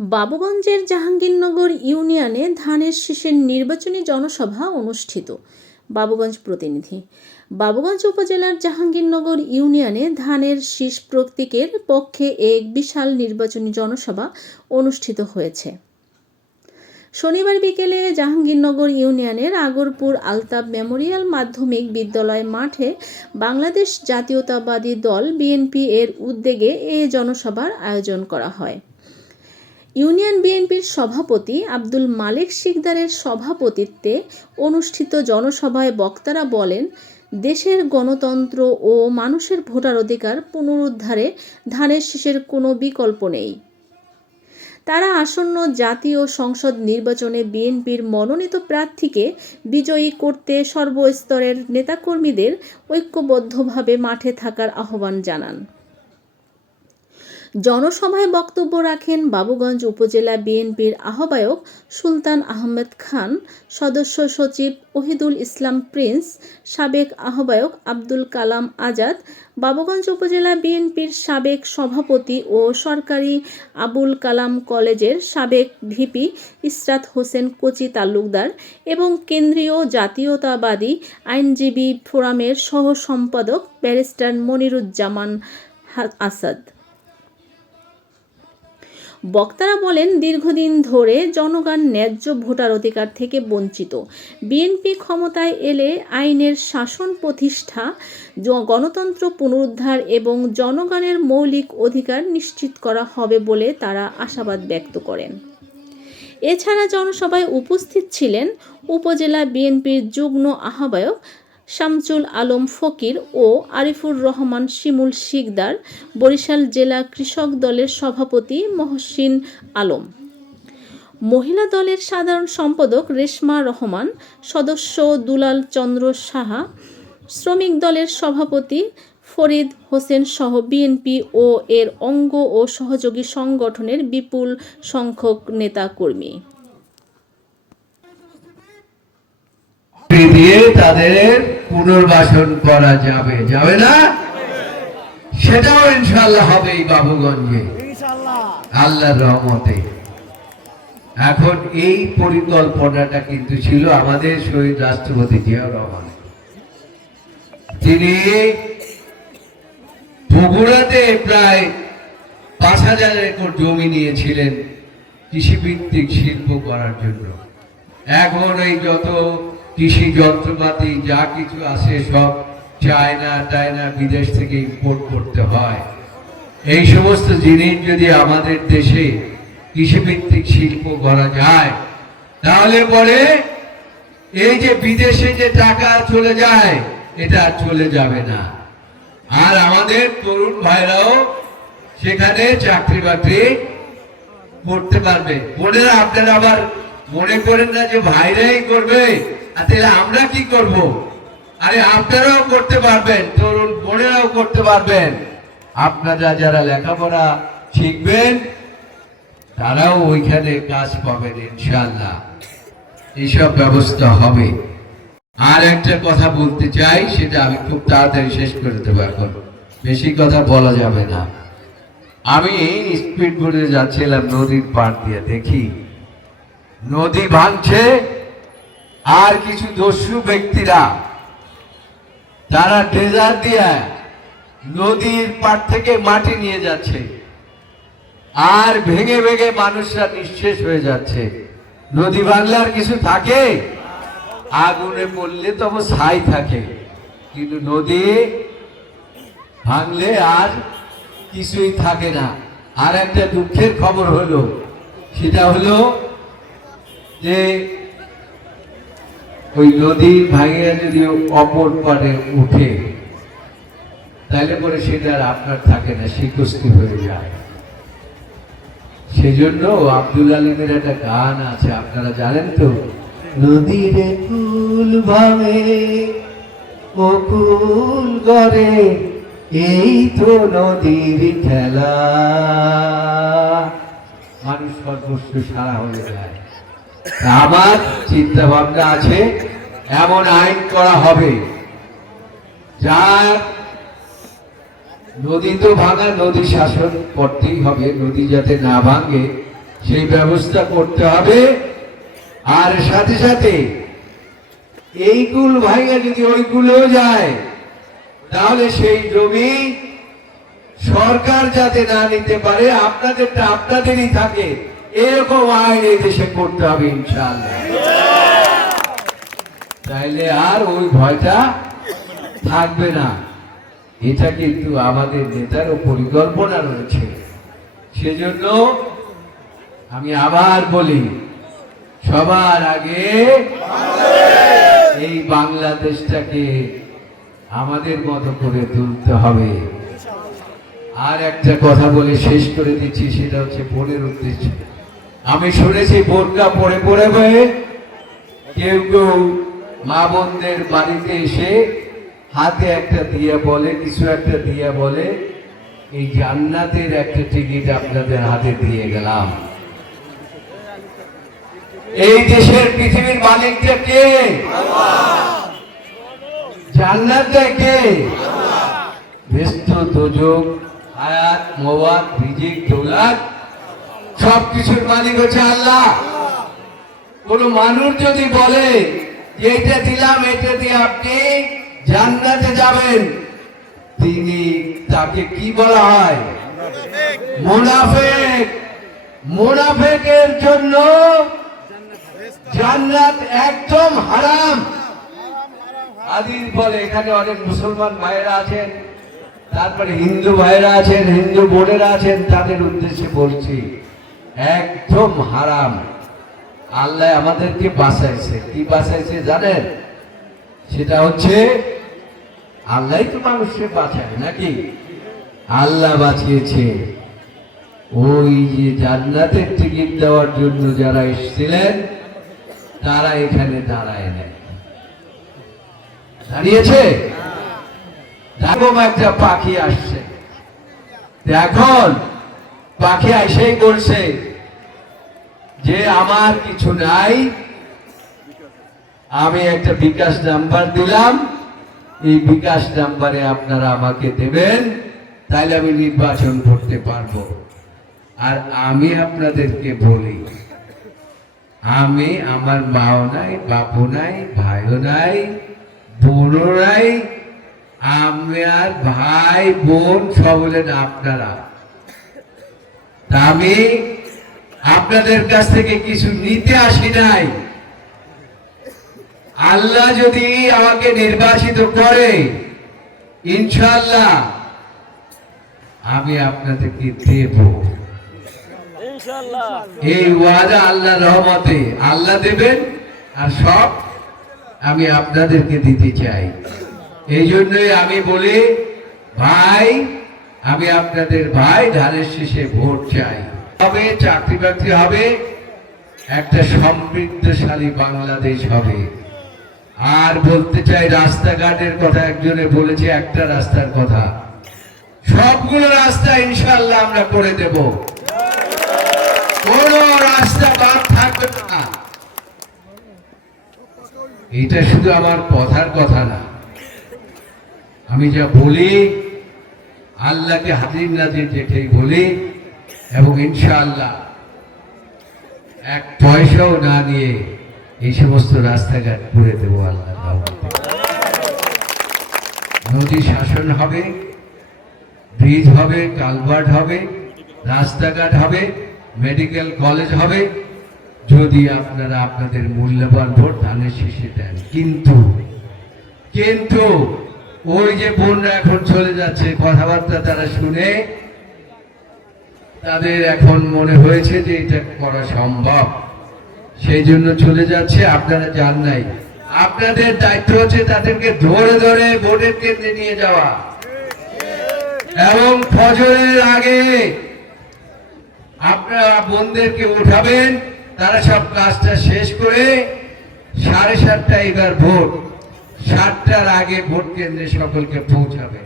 বাবুগঞ্জের জাহাঙ্গীরনগর ইউনিয়নে ধানের শীষের নির্বাচনী জনসভা অনুষ্ঠিত। বাবুগঞ্জ প্রতিনিধি। বাবুগঞ্জ উপজেলার জাহাঙ্গীরনগর ইউনিয়নে ধানের শীষ প্রতীকের পক্ষে এক বিশাল নির্বাচনী জনসভা অনুষ্ঠিত হয়েছে। শনিবার বিকেলে জাহাঙ্গীরনগর ইউনিয়নের আগরপুর আলতাব মেমোরিয়াল মাধ্যমিক বিদ্যালয় মাঠে বাংলাদেশ জাতীয়তাবাদী দল বিএনপি এর উদ্যোগে এ জনসভার আয়োজন করা হয়। ইউনিয়ন বিএনপির সভাপতি আব্দুল মালেক শিকদারের সভাপতিত্বে অনুষ্ঠিত জনসভায় বক্তারা বলেন, দেশের গণতন্ত্র ও মানুষের ভোটার অধিকার পুনরুদ্ধারে ধানের শীষের কোনো বিকল্প নেই। তারা আসন্ন জাতীয় সংসদ নির্বাচনে বিএনপির মনোনীত প্রার্থীকে বিজয়ী করতে সর্বস্তরের নেতাকর্মীদের ঐক্যবদ্ধভাবে মাঠে থাকার আহ্বান জানান। জনসভায় বক্তব্য রাখেন বাবুগঞ্জ উপজেলা বিএনপির আহ্বায়ক সুলতান আহমেদ খান, সদস্য সচিব ওহিদুল ইসলাম প্রিন্স, সাবেক আহ্বায়ক আব্দুল কালাম আজাদ, বাবুগঞ্জ উপজেলা বিএনপির সাবেক সভাপতি ও সরকারি আবুল কালাম কলেজের সাবেক ভিপি ইসরাত হোসেন কোচি তালুকদার এবং কেন্দ্রীয় জাতীয়তাবাদী আইনজীবী ফোরামের সহ সম্পাদক ব্যারিস্টার মনিরুজ্জামান আসাদ। বক্তারা বলেন, দীর্ঘদিন ধরে জনগণ ন্যায্য ভোটার অধিকার থেকে বঞ্চিত। বিএনপি ক্ষমতায় এলে আইনের শাসন প্রতিষ্ঠা, গণতন্ত্র পুনরুদ্ধার এবং জনগণের মৌলিক অধিকার নিশ্চিত করা হবে বলে তারা আশাবাদ ব্যক্ত করেন। এছাড়া জনসভায় উপস্থিত ছিলেন উপজেলা বিএনপির যুগ্ম আহ্বায়ক শামসুল আলম ফকির ও আরিফুর রহমান শিমুল শিকদার, বরিশাল জেলা কৃষক দলের সভাপতি মহসিন আলম, মহিলা দলের সাধারণ সম্পাদক রেশমা রহমান, সদস্য দুলাল চন্দ্র সাহা, শ্রমিক দলের সভাপতি ফরিদ হোসেন সহ বিএনপি ও এর অঙ্গ ও সহযোগী সংগঠনের বিপুল সংখ্যক নেতাকর্মী। দিয়ে তাদের পুনর্বাসন করা যাবে, যাবে না? সেটাও ইনশাআল্লাহ হবে এই বাবুগঞ্জে আল্লাহর রহমতে। এখন এই পরিকল্পনাটা কিন্তু ছিল আমাদের শহীদ রাষ্ট্রপতি জিয়াউর রহমান। তিনি বগুড়াতে প্রায় ৫,০০০ একর জমি নিয়েছিলেন কৃষিভিত্তিক শিল্প করার জন্য। এখন এই যত কৃষি যন্ত্রপাতি যা কিছু আছে সব চায়না বিদেশ থেকে ইম্পোর্ট করতে হয়। এই সমস্ত জিনিস যদি আমাদের দেশে কৃষিভিত্তিক শিল্প করা যায়, তাহলে পরে এই যে বিদেশে যে টাকা চলে যায় এটা চলে যাবে না। আর আমাদের তরুণ ভাইরাও সেখানে চাকরি বাকরি করতে পারবে। বোনেরা, আপনারা আবার মনে করেন না যে ভাইরাই করবে, তাহলে আমরা কি করব? আরে আপনারাও করতে পারবেন, তরুণ বোনেরাও করতে পারবেন। আপনারা যারা লেখাপড়া শিখবেন তারাও ওইখানে কাজ পাবেন ইনশাআল্লাহ। এইসব ব্যবস্থা হবে। আর একটা কথা বলতে চাই, সেটা আমি খুব তাড়াতাড়ি শেষ করে দেবো, এখন বেশি কথা বলা যাবে না। আমি স্পিড বোটে যাচ্ছিলাম নদীর পাড় দিয়ে, দেখি নদী ভাঙছে আর কিছু দস্যু ব্যক্তিরা তারা ড্রেজার দিয়ে নদীর পাড় থেকে মাটি নিয়ে যাচ্ছে আর ভেঙে ভেঙে মানুষরা নিঃশেষ হয়ে যাচ্ছে। নদী ভাঙলে আর কিছু থাকে? আগুনে পড়লে তবু ছাই থাকে, কিন্তু নদী ভাঙলে আর কিছুই থাকে না। আর একটা দুঃখের খবর হলো, সেটা হলো যে ওই নদী ভাঙিয়া যদি অপর পারে উঠে, তাহলে পরে সেটা আর আপনার থাকে না, শিকস্তি হয়ে যায়। সেজন্য আব্দুল আলীমের একটা গান আছে, আপনারা জানেন তো, নদীর কুল ভাঙে ও কুল গড়ে, এই তো নদীর খেলা। মানুষ সর্বস্ব সারা হয়ে যায়। আমার চিন্তা ভাবনা আছে, এমন আইন করা হবে যার নদী তো ভাঙা, নদী শাসন করতেই হবে, নদী যাতে না ভাঙে সেই ব্যবস্থা করতে হবে। আর সাথে সাথে এই কুল ভাইয়া যদি ওই কুলেও যায়, তাহলে সেই জমি সরকার যাতে না নিতে পারে, আপনাদেরটা আপনাদেরই থাকে, এরকম আইন এই দেশে করতে হবে ইনশাআল্লাহ। তাইলে আর ওই ভয়টা থাকবে না। এটা কিন্তু আমাদের নেতারও পরিকল্পনা রয়েছে। সেজন্য আমি আবার বলি, সবার আগে এই বাংলাদেশটাকে আমাদের মতো করে তুলতে হবে। আর একটা কথা বলে শেষ করে দিচ্ছি, সেটা হচ্ছে বোনের উদ্দেশ্যে। আমি শুনেছি বোরকা পরে পরে হয়ে কেউ কেউ মা বোনদের বাড়িতে এসে হাতে একটা দিয়া বলে, কিছু একটা দিয়া বলে, এই জান্নাতের একটা টিকিট আপনাদের হাতে দিয়ে গেলাম। এই দেশের পৃথিবীর মালিকটা কে? জান্নাতটা কে? ব্যস্ত দোজক, হায়াত, মওয়াত, রিজিক, দৌলত সবকিছুর মালিক হচ্ছে আল্লাহ। কোন মানুষ যদি বলে এটা দিলাম, এটা দিয়ে আপনি জান্নাতে যাবেন, তিনি তাকে কি বলা হয়? মুনাফিক। মুনাফিকের জন্য জান্নাত একদম হারাম। আদির বলে এখানে অনেক মুসলমান ভাইয়েরা আছেন, তারপরে হিন্দু ভাইয়েরা আছেন, হিন্দু বোনেরা আছেন, তাদের উদ্দেশ্যে বলছি একদম হারাম। আল্লাহ আমাদেরকে বাঁচাইছে। কি বাঁচাইছে জানেন? সেটা হচ্ছে আল্লাহ তো মানুষকে বাঁচায় নাকি? আল্লাহ বাঁচিয়েছে। ওই যে জান্নাতের টিকিট দেওয়ার জন্য যারা এসেছিলেন, তারা এখানে দাঁড়ায় নেয়, দাঁড়িয়েছে। এরকম একটা পাখি আসছে, এখন পাখি এসেই বলছে যে আমার কিছু নাই, আমি একটা বিকাশ নাম্বার দিলাম, এই বিকাশ নাম্বারে আপনারা আমাকে দেবেন, তাইলে আমি নির্বাচন করতে পারবো। আর আমি আপনাদেরকে বলি, আমি আমার মাও নাই, বাপু নাই, ভাইও নাই, বোনও নাই, আমার ভাই বোন সব হলেন আপনারা। তা আমি আপনাদের কাছ থেকে কিছু নিতে আসি নাই। আল্লাহ যদি আমাকে নির্বাচিত করে, ইনশাআল্লাহ আমি আপনাদেরকে দেব। এই ওয়াদা আল্লাহ রহমতে আল্লাহ দেবেন, আর সব আমি আপনাদেরকে দিতে চাই। এই জন্যই আমি বলি, ভাই আমি আপনাদের ভাই, ধানের শেষে ভোট চাই। হবে চাকরি বাকরি হবে, একটা সমৃদ্ধশালী বাংলাদেশ হবে। আর বলতে চাই রাস্তাঘাটের কথা, একজনে বলেছে একটা রাস্তার কথা, সবগুলো রাস্তা ইনশাআল্লাহ আমরা করে দেব, কোন রাস্তা বাদ থাকবে না। এটা শুধু আমার কথার কথা না, আমি যা বলি আল্লাহকে হাজির নাজির যেটাই বলি, এবং ইনশাআল্লাহ এক পয়সাও না নিয়ে এই সমস্ত রাস্তাঘাট করে দেবো আল্লাহ। নদী শাসন হবে, ব্রিজ হবে, কালভার্ট হবে, রাস্তাঘাট হবে, মেডিকেল কলেজ হবে, যদি আপনারা আপনাদের মূল্যবান ভোট ধানের শীষে দেন। কিন্তু কিন্তু ওই যে বোনরা এখন চলে যাচ্ছে, কথাবার্তা তারা শুনে তাদের এখন মনে হয়েছে যে এটা করা সম্ভব, সেই জন্য চলে যাচ্ছে। আপনারা জান নাই, আপনাদের দায়িত্ব হচ্ছে তাদেরকে ধরে ধরে ভোটের কেন্দ্রে নিয়ে যাওয়া, এবং ফজরের আগে আপনারা বোনদেরকে উঠাবেন, তারা সব কাজটা শেষ করে 7:30টায় এবার ভোট, 7টার আগে ভোট কেন্দ্রে সকলকে পৌঁছাবেন।